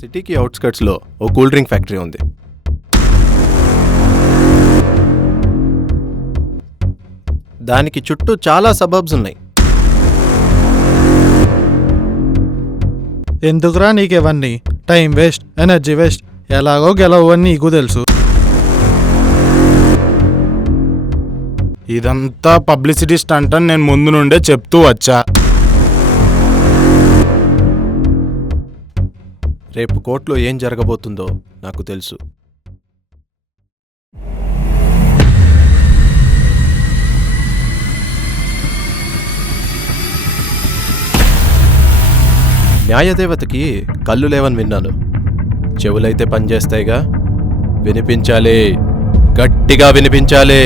సిటీకి అవుట్స్కట్స్లో ఓ కూల్ డ్రింక్ ఫ్యాక్టరీ ఉంది. దానికి చుట్టూ చాలా సబర్బ్స్ ఉన్నాయి. ఎందుకురా నీకెవన్నీ? Time waste, energy waste. ఎలాగో గెలవు అని నీకు తెలుసు. ఇదంతా పబ్లిసిటీ స్టంట్ అని నేను ముందు నుండే చెప్తూ వచ్చా. రేపు కోర్టులో ఏం జరగబోతుందో నాకు తెలుసు. న్యాయదేవతకి కళ్ళు లేవని విన్నాను. చెవులైతే పనిచేస్తాయిగా. వినిపించాలి, గట్టిగా వినిపించాలి.